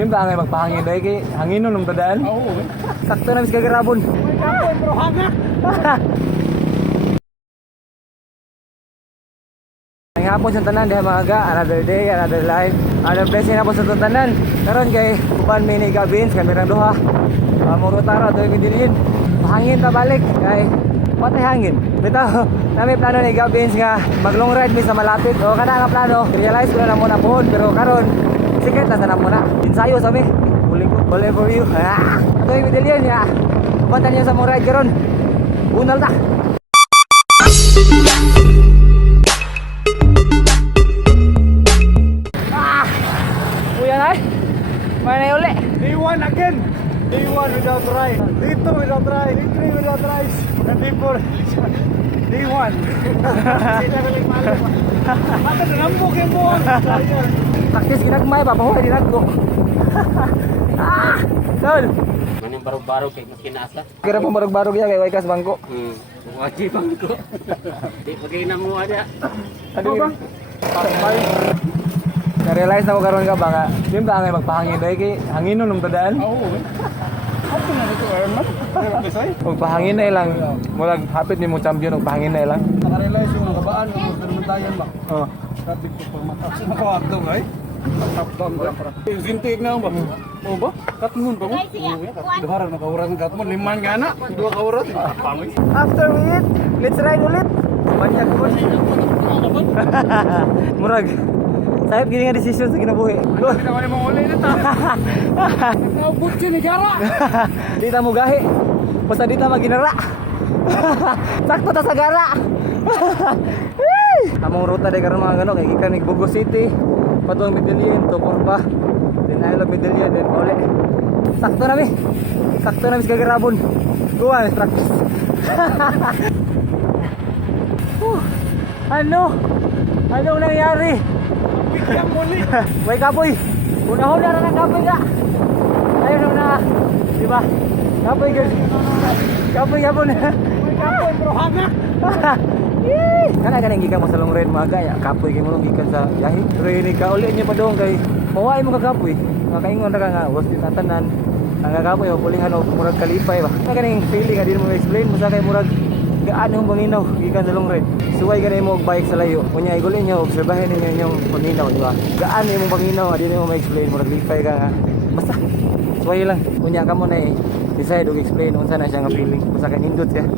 Yun ba ang magpahangin dahil kay hangin nun tadaan? Oo. Sakto na bis kagarabon. May kapon bro, hangak. Ang hapon sa tanan diha maaga, another day, another life. Another blessing na po sa tanan. Karon kay uban may ni Gabins kami ra duha. Muro tara doy midilin. Hangin ta balik kay patay hangin. Bitaw, nami plano ni Gabins nga mag long ride mi sa malapit. O kana nga plano, realize ko na muna pohon pero karon sikat na sana muna. Ensayo sa mi. Bully for you. Doy midilin ya. Uban niyo sa mo ride karon. Unal ta. Mana uli? Day 1 again. Day 1 without rice. Day 2 without rice. Day 3 without rice. And day 4. Day 1. Sila balik malo. Mata na nambok yung buwan. Praktis ginagmay pa pahuwi din ako. Tol. Maning barog-barog kay kinasa. Kira pong barog-barog ya kay Waikas bangko. Waji bangko. Di pagay na mo ada. Ano ba? Pakmay. Na-realize na ko karon ka ba nga, yun ba ang magpahangin dahil kay hangin nun tadaan? Oo. Ako na nito Herman. Bisay. Magpahangin na ilang, mulag hapit ni mo champion, magpahangin na ilang. Nakarealize yung nakabaan ng permentayan ba? Oh. Sabi ko pamatak sa nakawagdo ay. Top down ba para. Zintig na ba? O ba? Katmun ba mo? Duhara nakawras ng katmun. Liman nga na. Dua kawras. Pangoy. After we eat, let's ride ulit. Banyak po. Murag. Sayap gini nga decision sa kinabuhi. Hindi naman yung uli na ta. Naubot siya ni Gara. Di ta mo gahi. Basta di ta maginara. Sakto ta sa gara. Among ruta day karon mga gano kay gikan ning Bogo City, patong Medellin to Corba. Then I love Medellin then uli. Sakto na mi. Sakto na mi sa kagarabon. Kuha practice. Ano? Anong nangyari? Bigyan muli. Way kapoy. Unahon na ng kapoy ka. Ayun na. Di ba? Kapoy ka. Kapoy yapon. May kapon bro, hangak. Kana kanang gikan mo sa long ride mga gaya. Kapoy kay mo lang gikan sa yahi. Pero ini ka uli niya pa doon kay mawai mo ka kapoy. Makaingon ra ka nga was din tanan. Ang kapoy o pulihan o murag kalipay ba. Kaning feeling nga di mo explain mo sa kay murag gaan yung paminaw gikan sa long ride. Suway ganay mo og bike sa layo. Kunya igulin niyo obserbahin ninyo yung paminaw, di ba? Gaan yung paminaw, di mo ma-explain murag lipay ka nga. Basta suway lang. Kunya ka mo na decide og explain unsa na siya nga feeling. Basta kay nindot siya.